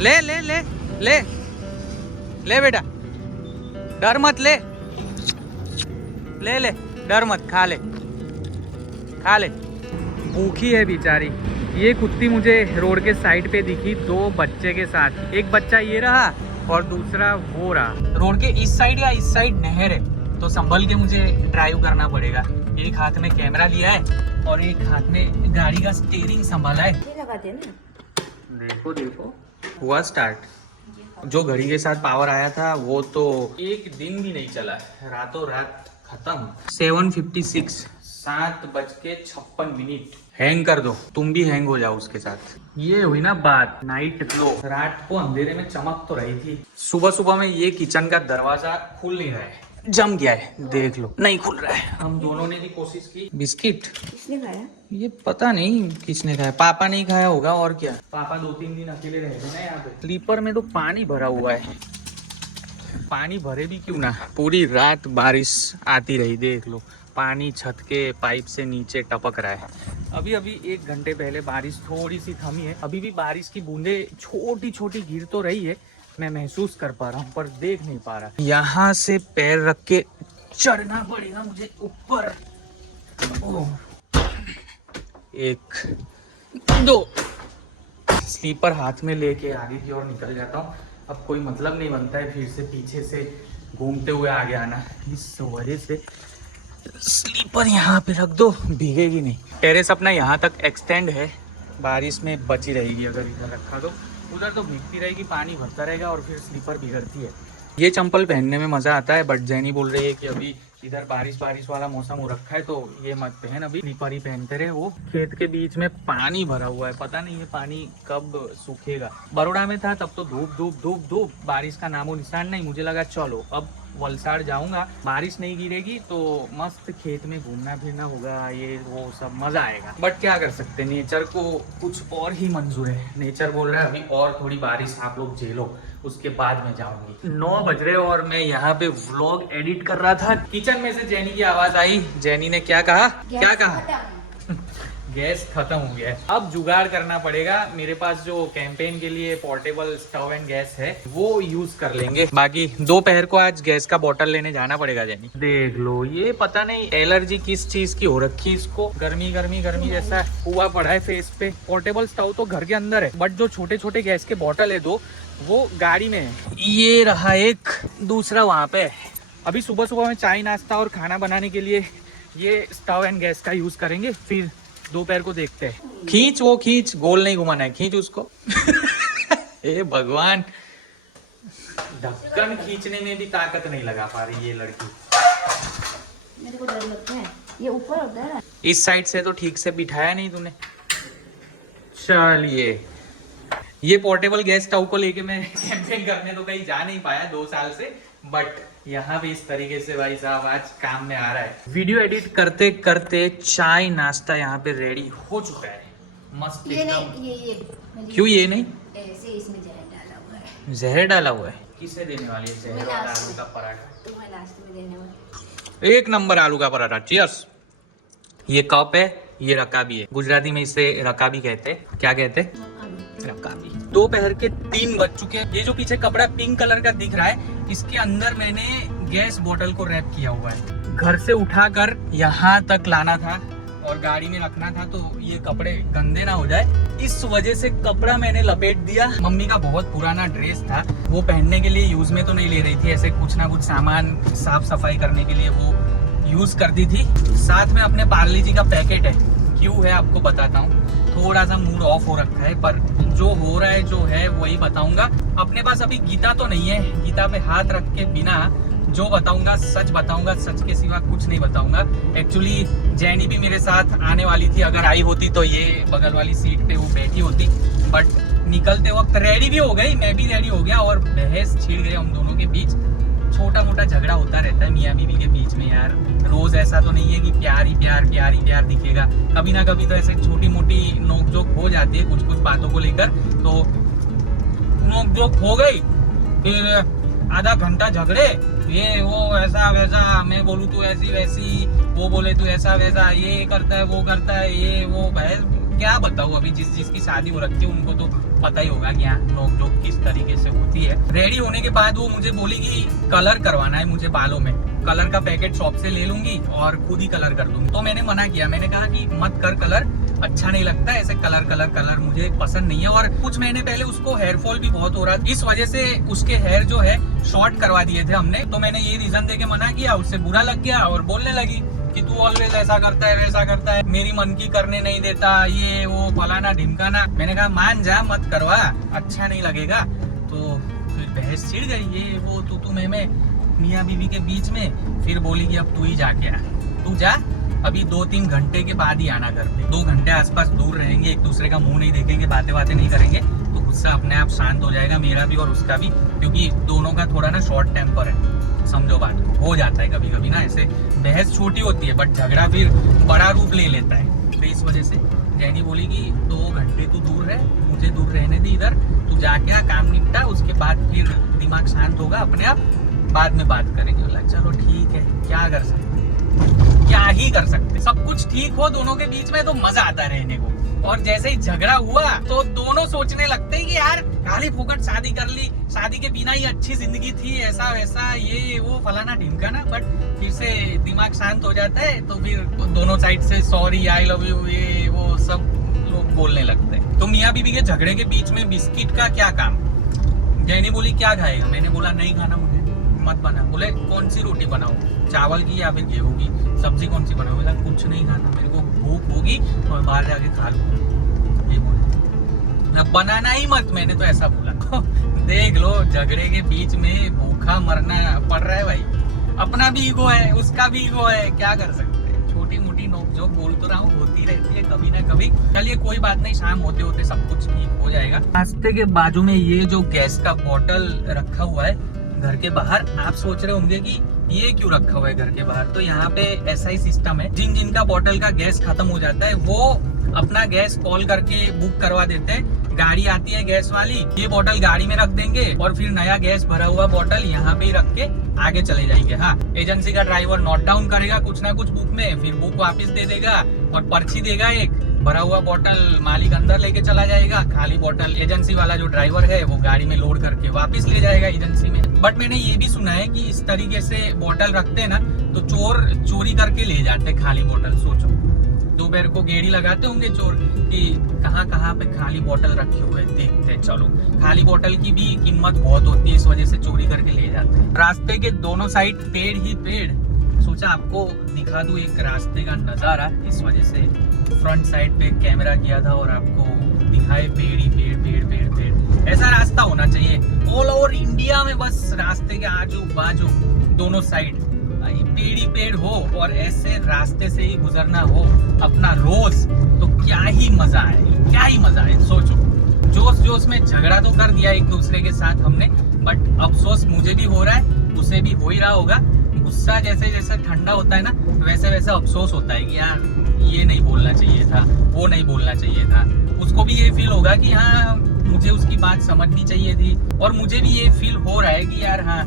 ले ले ले ले ले बेटा, डर मत, ले ले ले, डर मत, खा ले खा ले। भूखी है बेचारी। ये कुत्ती मुझे रोड के साइड पे दिखी 2 बच्चे के साथ। एक बच्चा ये रहा और दूसरा वो रहा। रोड के इस साइड या इस साइड नहर है, तो संभल के मुझे ड्राइव करना पड़ेगा। एक हाथ में कैमरा लिया है और एक हाथ में गाड़ी का स्टीयरिंग संभाला है। लगाते ना, देखो देखो हुआ स्टार्ट। जो घड़ी के साथ पावर आया था वो तो एक दिन भी नहीं चला, रातों रात खत्म। 7:56, 7:56। हैंग कर दो, तुम भी हैंग हो जाओ उसके साथ। ये हुई ना बात नाइट ग्लो। रात को अंधेरे में चमक तो रही थी, सुबह सुबह में ये किचन का दरवाजा खुल नहीं रहा है, जम गया है, देख लो नहीं खुल रहा है। हम दोनों ने भी कोशिश की। बिस्किट किसने खाया? ये पता नहीं किसने खाया, पापा नहीं खाया होगा और क्या। पापा 2-3 दिन अकेले रह गए ना यहाँ पे। स्लीपर में तो पानी भरा हुआ है, पानी भरे भी क्यों ना, पूरी रात बारिश आती रही, देख लो पानी छत के पाइप से नीचे टपक रहा है। अभी अभी 1 घंटे पहले बारिश थोड़ी सी थमी है, अभी भी बारिश की बूंदे छोटी छोटी गिर तो रही है, मैं महसूस कर पा रहा हूँ पर देख नहीं पा रहा। यहाँ से पैर रख के चढ़ना पड़ेगा मुझे ऊपर। 1 2 स्लीपर हाथ में लेके आगे की ओर निकल जाता हूँ। अब कोई मतलब नहीं बनता है फिर से पीछे से घूमते हुए आगे आना, इस वजह से स्लीपर यहाँ पे रख दो, भीगेगी नहीं। टेरेस अपना यहाँ तक एक्सटेंड है, बारिश में बची रहेगी अगर इधर रखा तो। उधर तो भीगती रहेगी, पानी भरता रहेगा और फिर स्लीपर बिगड़ती है। ये चंपल पहनने में मज़ा आता है, बट जैनी बोल रही है कि अभी इधर बारिश वाला मौसम हो रखा है तो ये मत पहन, अभी स्लीपर ही पहनते रहे। वो खेत के बीच में पानी भरा हुआ है, पता नहीं ये पानी कब सूखेगा। बड़ौदा में था तब तो धूप धूप धूप धूप, बारिश का नामो निशान नहीं। मुझे लगा चलो अब वलसाड़ जाऊंगा, बारिश नहीं गिरेगी तो मस्त खेत में घूमना फिरना होगा, ये वो सब मजा आएगा। बट क्या कर सकते, नेचर को कुछ और ही मंजूर है। नेचर बोल रहा है अभी और थोड़ी बारिश आप लोग झेलो, उसके बाद में जाऊंगी। 9 बज रहे और मैं यहाँ पे व्लॉग एडिट कर रहा था। किचन में से जैनी की आवाज आई। जैनी ने क्या कहा? क्या कहा? गैस खत्म हो गया है, अब जुगाड़ करना पड़ेगा। मेरे पास जो कैंपेन के लिए पोर्टेबल स्टोव एंड गैस है वो यूज कर लेंगे। बाकी दोपहर को आज गैस का बोतल लेने जाना पड़ेगा। जैनी देख लो, ये पता नहीं एलर्जी किस चीज की हो रखी, इसको गर्मी गर्मी गर्मी जैसा हुआ पड़ा है फेस पे। पोर्टेबल स्टोव तो घर के अंदर है, बट जो छोटे छोटे गैस के बोतल है 2 वो गाड़ी में है। ये रहा एक, दूसरा वहाँ पे। अभी सुबह सुबह में चाय नाश्ता और खाना बनाने के लिए ये स्टोव एंड गैस का यूज करेंगे, फिर दोपहर को देखते हैं। खींच, वो खींच, गोल नहीं घुमाना है, खींच उसको। ए भगवान, ढक्कन खींचने में भी ताकत नहीं लगा पा रही ये लड़की। मेरे को डर लगता है, ये ऊपर होता है ना। इस साइड से तो ठीक से बिठाया नहीं तूने। चलिए, ये पोर्टेबल गैस स्टोव को लेके मैं कैंपेन करने तो कहीं जा नहीं पाया 2 साल से, बट यहाँ पे इस तरीके से भाई साहब आज काम में आ रहा है। वीडियो एडिट करते करते चाय नाश्ता यहाँ पे रेडी हो चुका है, मस्त ये एकदम। नहीं, ये क्यों ये नहीं? ऐसे इसमें जहर डाला हुआ है। जहर डाला हुआ है? किसे देने वाली है जहर वाला आलू का पराठा? तुम्हें नाश्ते में देने वाली। 1 नंबर आलू का पराठा, चीयर्स। ये कप है, ये रकाबी है, गुजराती में इसे रकाबी कहते हैं। क्या कहते हैं? रकाबी। दोपहर के 3 बज चुके हैं। ये जो पीछे कपड़ा पिंक कलर का दिख रहा है, इसके अंदर मैंने गैस बोतल को रैप किया हुआ है। घर से उठाकर यहाँ तक लाना था और गाड़ी में रखना था, तो ये कपड़े गंदे ना हो जाए, इस वजह से कपड़ा मैंने लपेट दिया। मम्मी का बहुत पुराना ड्रेस था, वो पहनने के लिए यूज में तो नहीं ले रही थी, ऐसे कुछ ना कुछ सामान साफ सफाई करने के लिए वो यूज करती थी। साथ में अपने पार्ले जी का पैकेट है। क्यों है आपको बताता हूँ। थोड़ा सा मूड ऑफ हो रखा है, पर जो हो रहा है जो है वही बताऊंगा। अपने पास अभी गीता तो नहीं है, गीता पे हाथ रख के बिना जो बताऊंगा सच बताऊंगा, सच के सिवा कुछ नहीं बताऊंगा। एक्चुअली जैनी भी मेरे साथ आने वाली थी, अगर आई होती तो ये बगल वाली सीट पे वो बैठी होती, बट निकलते वक्त रेडी भी हो गई, मैं भी रेडी हो गया और बहस छिड़ गई हम दोनों के बीच। छोटा मोटा झगड़ा होता रहता है मियाँ बीवी के बीच में यार, रोज ऐसा तो नहीं है कि प्यार ही प्यार प्यार ही प्यार दिखेगा। कभी ना कभी तो ऐसे छोटी मोटी नोकझोंक हो जाती है कुछ कुछ बातों को लेकर, तो नोकझोंक हो गई, फिर आधा घंटा झगड़े, ये वो ऐसा वैसा, मैं बोलूँ तू ऐसी वैसी, वो बोले तू ऐसा वैसा, ये करता है वो करता है, ये वो बहस क्या बताऊँ, अभी जिसकी शादी हो रखी है उनको तो पता ही होगा कि यहाँ नोक झोंक किस तरीके से होती है। रेडी होने के बाद वो मुझे बोली कि कलर करवाना है मुझे बालों में, कलर का पैकेट शॉप से ले लूंगी और खुद ही कलर कर दूंगी। तो मैंने मना किया, मैंने कहा कि मत कर कलर, अच्छा नहीं लगता ऐसे कलर मुझे पसंद नहीं है। और कुछ महीने पहले उसको हेयर फॉल भी बहुत हो रहा था, इस वजह से उसके हेयर जो है शॉर्ट करवा दिए थे हमने। तो मैंने ये रीजन दे के मना किया, उससे बुरा लग गया और बोलने लगी कि तू ऑलवेज ऐसा करता है वैसा करता है, मेरी मन की करने नहीं देता, ये वो फलाना ढिमकाना। मैंने कहा मान जा, मत करवा, अच्छा नहीं लगेगा। तो फिर बहस छिड़ गई, ये वो तू मैं मियाँ बीवी के बीच में। फिर बोली कि अब तू ही जाके आ, तू जा, अभी 2-3 घंटे के बाद ही आना घर पे। 2 घंटे आसपास दूर रहेंगे, एक दूसरे का मुंह नहीं देखेंगे, बातें नहीं करेंगे, तो गुस्सा अपने आप शांत हो जाएगा, मेरा भी और उसका भी, क्योंकि दोनों का थोड़ा ना शॉर्ट टेम्पर है, समझो बात हो जाता है कभी कभी ना ऐसे। बहस छोटी होती है बट झगड़ा फिर बड़ा रूप ले लेता है। तो इस वजह से जैनी बोली कि 2 घंटे तू दूर रह, मुझे दूर रहने दी इधर, तू जाके आ, काम निपटा, उसके बाद फिर दिमाग शांत होगा अपने आप, बाद में बात करेंगे। बोला चलो ठीक है, क्या कर सकते, क्या ही कर सकते, सब कुछ ठीक हो दोनों के बीच में तो मजा आता है रहने को। और जैसे ही झगड़ा हुआ तो दोनों सोचने लगते हैं कि यार खाली फुकट शादी कर ली, शादी के बिना ही अच्छी जिंदगी थी, ऐसा वैसा ये वो फलाना ढिमकाना। बट फिर से दिमाग शांत हो जाता है तो फिर दोनों साइड से सॉरी, आई लव यू, ये वो सब लोग बोलने लगते हैं। तो मियाँ बीवी के झगड़े के बीच में बिस्किट का क्या काम। जैनी बोली क्या खाएगा, मैंने बोला नहीं खाना मुझे, मत बना। बोले कौन सी रोटी बनाओ, चावल की या फिर गेहूं की, सब्जी कौन सी बनाओ। बोला कुछ नहीं खाना, मेरे को भूख होगी और बाहर जाके खा लूंगा, ये बोले। अब बनाना ही मत, मैंने तो ऐसा बोला। देख लो झगड़े के बीच में भूखा मरना पड़ रहा है भाई, अपना भी ईगो है, उसका भी ईगो है, क्या कर सकते हैं। छोटी मोटी नोक-झोंक बोल तो रहा हूँ, होती रहती है कभी ना कभी। चलिए कोई बात नहीं, शाम होते होते सब कुछ ठीक हो जाएगा। रास्ते के बाजू में ये जो गैस का बॉटल रखा हुआ है घर के बाहर, आप सोच रहे होंगे कि ये क्यों रखा हुआ है घर के बाहर। तो यहाँ पे ऐसा ही सिस्टम है, जिनका बॉटल का गैस खत्म हो जाता है वो अपना गैस कॉल करके बुक करवा देते हैं, गाड़ी आती है गैस वाली, ये बॉटल गाड़ी में रख देंगे और फिर नया गैस भरा हुआ बॉटल यहाँ पे ही रख के आगे चले जाएंगे। हाँ, एजेंसी का ड्राइवर नोट डाउन करेगा कुछ ना कुछ बुक में, फिर बुक वापस दे देगा और पर्ची देगा, एक भरा हुआ बॉटल मालिक अंदर लेके चला जाएगा, खाली बॉटल एजेंसी वाला जो ड्राइवर है वो गाड़ी में लोड करके वापस ले जाएगा एजेंसी में। बट मैंने ये भी सुना है कि इस तरीके से बॉटल रखते हैं ना तो चोर चोरी करके ले जाते खाली बॉटल। सोचो, दोपहर को गेड़ी लगाते होंगे चोर कि कहाँ पे खाली बॉटल रखी हुई है, देखते हैं। चलो, खाली बॉटल की भी कीमत बहुत होती है, इस वजह से चोरी करके ले जाते हैं। रास्ते के दोनों साइड पेड़ ही पेड़, सोचा आपको दिखा दूं एक रास्ते का नजारा, इस वजह से फ्रंट साइड पे कैमरा किया था और आपको दिखाए पेड़ ही पेड़ पेड़ पेड़ पेड़। ऐसा रास्ता होना चाहिए ऑल ओवर इंडिया में, बस रास्ते के आजू बाजू दोनों साइड पेड़ ही पेड़ हो और ऐसे रास्ते से ही गुजरना हो अपना रोज, तो क्या ही मजा है, क्या ही मजा है। सोचो, जोश जोश में झगड़ा तो कर दिया एक दूसरे के साथ हमने, बट अफसोस मुझे भी हो रहा है, उसे भी हो ही रहा होगा। गुस्सा जैसे जैसे ठंडा होता है ना, वैसे वैसे अफसोस होता है कि यार ये नहीं बोलना चाहिए था, वो नहीं बोलना चाहिए था। उसको भी ये फील होगा कि हाँ मुझे उसकी बात समझनी चाहिए थी, और मुझे भी ये फील हो रहा है कि यार हाँ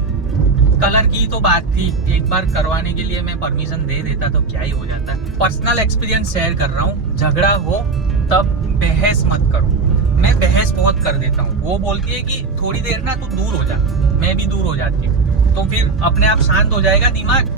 कलर की तो बात थी, एक बार करवाने के लिए मैं परमिशन दे देता तो क्या ही हो जाता। पर्सनल एक्सपीरियंस शेयर कर रहा हूँ, झगड़ा हो तब बहस मत करो। मैं बहस बहुत कर देता हूँ, वो बोलती है कि थोड़ी देर ना तू दूर हो जा, मैं भी दूर हो जाती हूँ, तो फिर अपने आप शांत हो जाएगा दिमाग,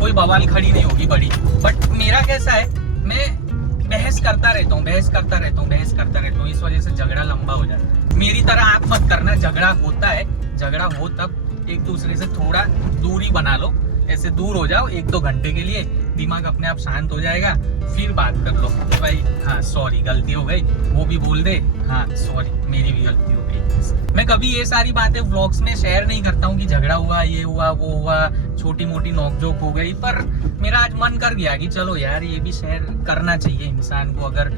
कोई बवाल खड़ी नहीं होगी बड़ी। बट मेरा कैसा है, मैं बहस करता रहता हूँ, बहस करता रहता हूँ, बहस करता रहता हूँ, इस वजह से झगड़ा लंबा हो जाता है। मेरी तरह आप मत करना, झगड़ा होता है, झगड़ा हो तब एक दूसरे से थोड़ा दूरी बना लो, ऐसे दूर हो जाओ 1-2 घंटे के लिए, दिमाग अपने आप शांत हो जाएगा, फिर बात कर लो तो भाई हाँ सॉरी गलती हो गई, वो भी बोल दे हाँ सॉरी मेरी भी गलती हो गई। मैं कभी ये सारी बातें व्लॉग्स में शेयर नहीं करता हूँ कि झगड़ा हुआ, ये हुआ, वो हुआ, छोटी मोटी नोकझोंक हो गई, पर मेरा आज मन कर गया कि चलो यार ये भी शेयर करना चाहिए इंसान को, अगर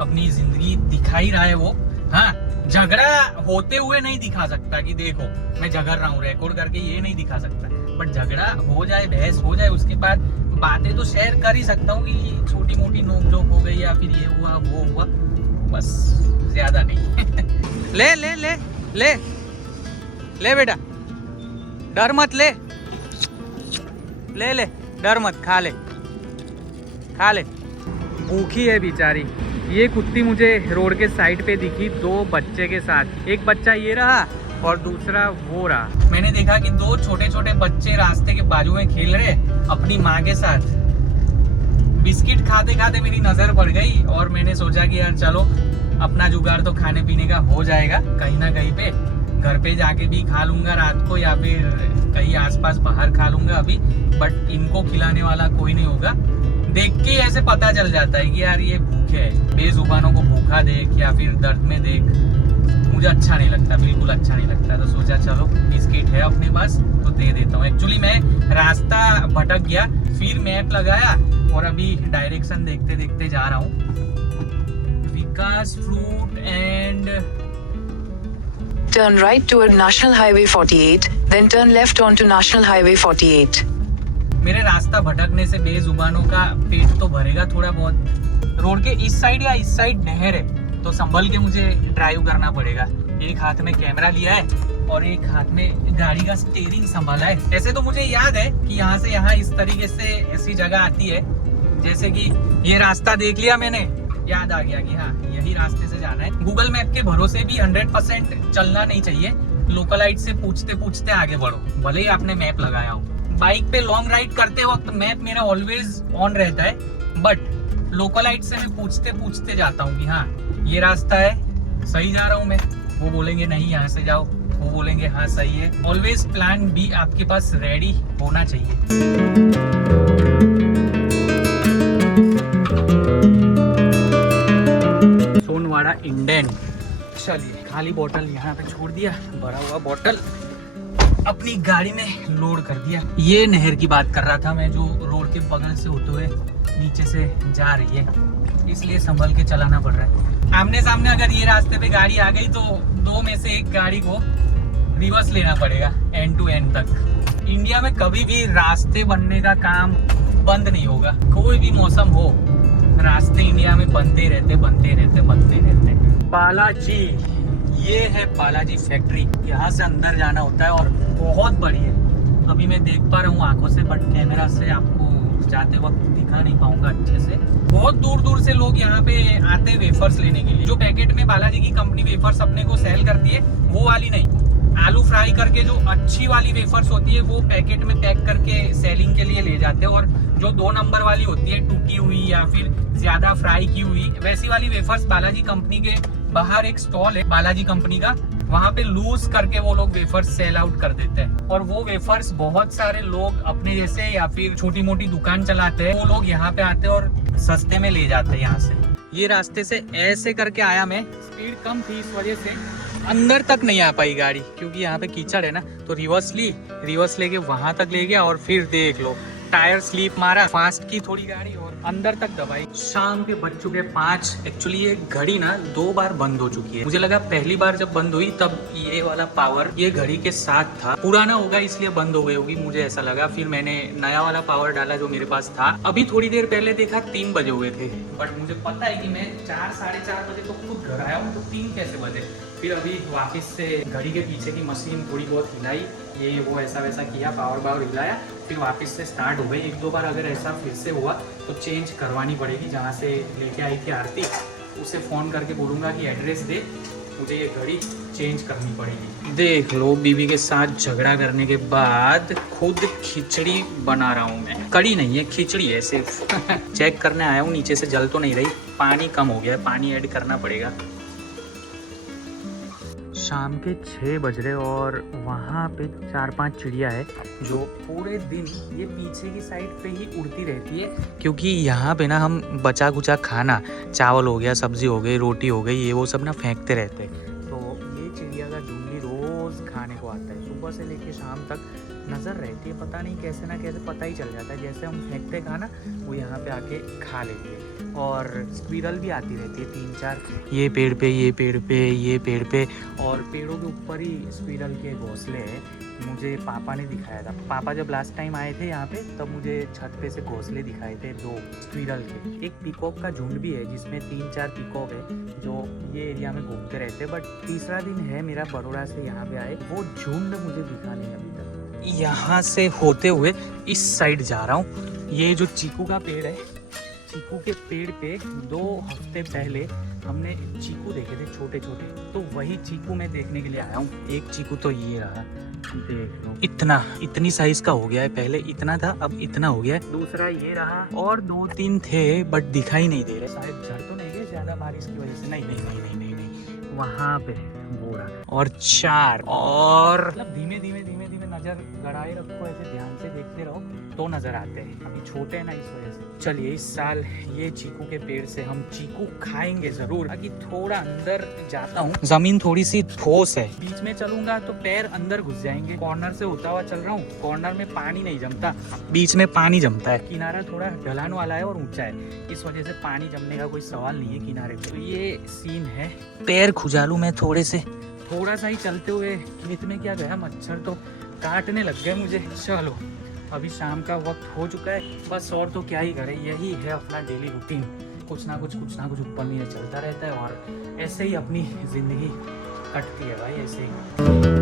अपनी जिंदगी दिखा ही रहा है वो। हाँ, झगड़ा होते हुए नहीं दिखा सकता कि देखो मैं झगड़ रहा हूँ, रिकॉर्ड करके ये नहीं दिखा सकता, बट झगड़ा हो जाए, बहस हो जाए, उसके बाद बातें तो शेयर कर ही सकता हूँ कि छोटी मोटी नोकझोंक हो गई या फिर ये हुआ वो हुआ, बस ज्यादा नहीं। ले ले ले ले ले बेटा, डर मत, ले ले ले, डर मत, खा ले खा ले। भूखी है बेचारी, ये कुत्ती मुझे रोड के साइड पे दिखी 2 बच्चे के साथ। एक बच्चा ये रहा और दूसरा वो रहा। मैंने देखा कि 2 छोटे छोटे बच्चे रास्ते के बाजू में खेल रहे अपनी माँ के साथ। बिस्किट खाते खाते मेरी नजर पड़ गई और मैंने सोचा कि यार चलो अपना जुगाड़ तो खाने पीने का हो जाएगा कहीं ना कहीं पे। घर पे जाके भी खा लूंगा रात को या फिर कहीं आसपास बाहर खा लूंगा अभी, बट इनको खिलाने वाला कोई नहीं होगा। देख के ऐसे पता चल जाता है कि यार ये भूखे है। बेजुबानों को भूखा देख या फिर दर्द में देख मुझे अच्छा नहीं लगता, बिल्कुल अच्छा नहीं लगता। तो सोचा चलो बिस्किट है अपने पास तो दे देता हूँ। एक्चुअली मैं रास्ता भटक गया, फिर मैप लगाया और अभी डायरेक्शन देखते देखते जा रहा हूँ। Vikas fruit and Turn right toward National Highway 48, then turn left onto National Highway 48. मेरे रास्ता भटकने से बेजुबानों का पेट तो भरेगा थोड़ा बहुत। रोड के इस साइड या इस साइड नहर है तो संभल के मुझे ड्राइव करना पड़ेगा। एक हाथ में कैमरा लिया है और एक हाथ में गाड़ी का स्टीयरिंग संभाला है। ऐसे तो मुझे याद है कि यहाँ से यहाँ इस तरीके से ऐसी जगह आती है, जैसे कि ये रास्ता देख लिया मैंने, याद आ गया कि हाँ यही रास्ते से जाना है। गूगल मैप के भरोसे भी 100% चलना नहीं चाहिए। लोकलाइट से पूछते पूछते आगे बढ़ो, भले ही आपने मैप लगाया हो। बाइक पे लॉन्ग राइड करते वक्त मैप मेरा ऑलवेज ऑन रहता है, बट लोकलाइट से मैं पूछते पूछते जाता हूँ कि हाँ ये रास्ता है, सही जा रहा हूँ मैं। वो बोलेंगे नहीं यहाँ से जाओ, वो बोलेंगे हाँ सही है। ऑलवेज प्लान बी आपके पास रेडी होना चाहिए। सोनवाड़ा इंडेन। चलिए खाली बोतल यहाँ पे छोड़ दिया, भरा हुआ बोतल अपनी गाड़ी में लोड कर दिया। ये नहर की बात कर रहा था मैं, जो रोड के बगल से होते हुए नीचे से जा रही है, इसलिए संभल के चलाना पड़ रहा है। आमने सामने अगर ये रास्ते पे गाड़ी आ गई तो 2 में से एक गाड़ी को रिवर्स लेना पड़ेगा एंड टू एंड तक। इंडिया में कभी भी रास्ते बनने का काम बंद नहीं होगा, कोई भी मौसम हो, रास्ते इंडिया में बनते रहते। बालाजी, ये है बालाजी फैक्ट्री। यहाँ से अंदर जाना होता है और बहुत बड़ी है। अभी मैं देख पा रहा हूँ आंखों से, बट कैमरा से आपको जाते वक्त दिखा नहीं पाऊंगा अच्छे से। बहुत दूर दूर से लोग यहाँ पे आते हैं वेफर्स लेने के लिए। जो पैकेट में बालाजी की कंपनी वेफर्स अपने को सेल करती है वो वाली नहीं, आलू फ्राई करके जो अच्छी वाली वेफर्स होती है वो पैकेट में पैक करके सेलिंग के लिए ले जाते हैं। और जो 2 नंबर वाली होती है, टूटी हुई या फिर ज्यादा फ्राई की हुई, वैसी वाली वेफर्स बालाजी कंपनी के बाहर एक स्टॉल है बालाजी कंपनी का, वहाँ पे लूज करके वो लोग वेफर्स सेल आउट कर देते हैं। और वो वेफर्स बहुत सारे लोग अपने जैसे या फिर छोटी मोटी दुकान चलाते हैं, वो लोग यहाँ पे आते हैं और सस्ते में ले जाते हैं यहाँ से। ये रास्ते से ऐसे करके आया मैं, स्पीड कम थी इस वजह से अंदर तक नहीं आ पाई गाड़ी, क्योंकि यहाँ पे कीचड़ है ना। तो रिवर्स लेके वहां तक ले गया और फिर देख लो टायर स्लिप मारा, फास्ट की थोड़ी गाड़ी और अंदर तक दबाई। शाम के बज चुके 5। एक्चुअली ये घड़ी ना 2 बार बंद हो चुकी है। मुझे लगा पहली बार जब बंद हुई तब ये वाला पावर ये घड़ी के साथ था, पुराना होगा इसलिए बंद हो गई होगी, मुझे ऐसा लगा। फिर मैंने नया वाला पावर डाला जो मेरे पास था। अभी थोड़ी देर पहले देखा 3 बजे हुए थे, बट मुझे पता है कि मैं 4 साढ़े 4 बजे तो खुद घर आया हूँ, तो 3 कैसे बजे। फिर अभी वापस से घड़ी के पीछे की मशीन थोड़ी बहुत हिलाई, ये वो ऐसा वैसा किया, पावर हिलाया, फिर वापस से स्टार्ट हो गई। 1-2 बार अगर ऐसा फिर से हुआ तो चेंज करवानी पड़ेगी। जहाँ से लेके आई थी आरती, उसे फ़ोन करके बोलूँगा कि एड्रेस दे, मुझे ये घड़ी चेंज करनी पड़ेगी। देख लो, बीवी के साथ झगड़ा करने के बाद खुद खिचड़ी बना रहा हूँ मैं। कड़ी नहीं है, खिचड़ी है सिर्फ। चेक करने आया हूँ नीचे से जल तो नहीं रही, पानी कम हो गया, पानी ऐड करना पड़ेगा। शाम के 6 बज रहे और वहाँ पे 4-5 चिड़िया है जो पूरे दिन ये पीछे की साइड पे ही उड़ती रहती है, क्योंकि यहाँ पे ना हम बचा कुचा खाना, चावल हो गया, सब्जी हो गई, रोटी हो गई, ये वो सब ना फेंकते रहते हैं। तो ये चिड़िया का झुंड भी रोज़ खाने को आता है, सुबह से लेके शाम तक नज़र रहती है। पता नहीं कैसे ना कैसे पता ही चल जाता है, जैसे हम फेंकते खाना वो यहाँ पे आके खा लेती है। और स्क्विरल भी आती रहती है 3-4, ये पेड़ पे, ये पेड़ पे, ये पेड़ पे, और पेड़ों के ऊपर ही स्क्विरल के घोंसले हैं। मुझे पापा ने दिखाया था, पापा जब लास्ट टाइम आए थे यहाँ पे तब मुझे छत पे से घोंसले दिखाए थे 2 स्क्विरल के। एक पीकॉक का झुंड भी है जिसमें 3-4 पीकॉक है जो ये एरिया में घूमते रहते हैं। बट तीसरा दिन है मेरा बड़ौदा से यहाँ पे आए, वो झुंड मुझे दिखा नहीं अभी तक। यहाँ से होते हुए इस साइड जा रहा हूँ। ये जो चीकू का पेड़ है, चीकू के पेड़ पे 2 हफ्ते पहले हमने चीकू देखे थे छोटे छोटे, तो वही चीकू मैं देखने के लिए आया हूँ। एक चीकू तो ये रहा, देख लो, इतनी साइज का हो गया है। पहले इतना था, अब इतना हो गया है। दूसरा ये रहा, और 2-3 थे बट दिखाई नहीं दे रहे। शायद झड़ तो नहीं गए ज्यादा बारिश की वजह से? नहीं नहीं नहीं नहीं नहीं, नहीं। वहाँ पे वो रहा, और 4 और मतलब धीमे धीमे नजर गड़ाए रखो, ऐसे ध्यान से देखते रहो तो नजर आते हैं। अभी छोटे हैं ना, इस वजह से। चलिए इस साल ये चीकू के पेड़ से हम चीकू खाएंगे जरूर। अभी थोड़ा अंदर जाता हूँ, जमीन थोड़ी सी ठोस है, बीच में चलूंगा तो पैर अंदर घुस जाएंगे। कॉर्नर से होता हुआ चल रहा हूँ, कॉर्नर में पानी नहीं जमता, बीच में पानी जमता है। किनारा थोड़ा ढलान वाला है और ऊंचा है, इस वजह से पानी जमने का कोई सवाल नहीं है किनारे पे। तो ये सीन है। पैर खुजालू मैं थोड़ा सा ही चलते हुए। खेत में क्या गया, मच्छर तो काटने लग गए मुझे। चलो अभी शाम का वक्त हो चुका है, बस और तो क्या ही करें, यही है अपना डेली रूटीन। कुछ ना कुछ ऊपर नीचे चलता रहता है, और ऐसे ही अपनी जिंदगी कटती है भाई, ऐसे ही।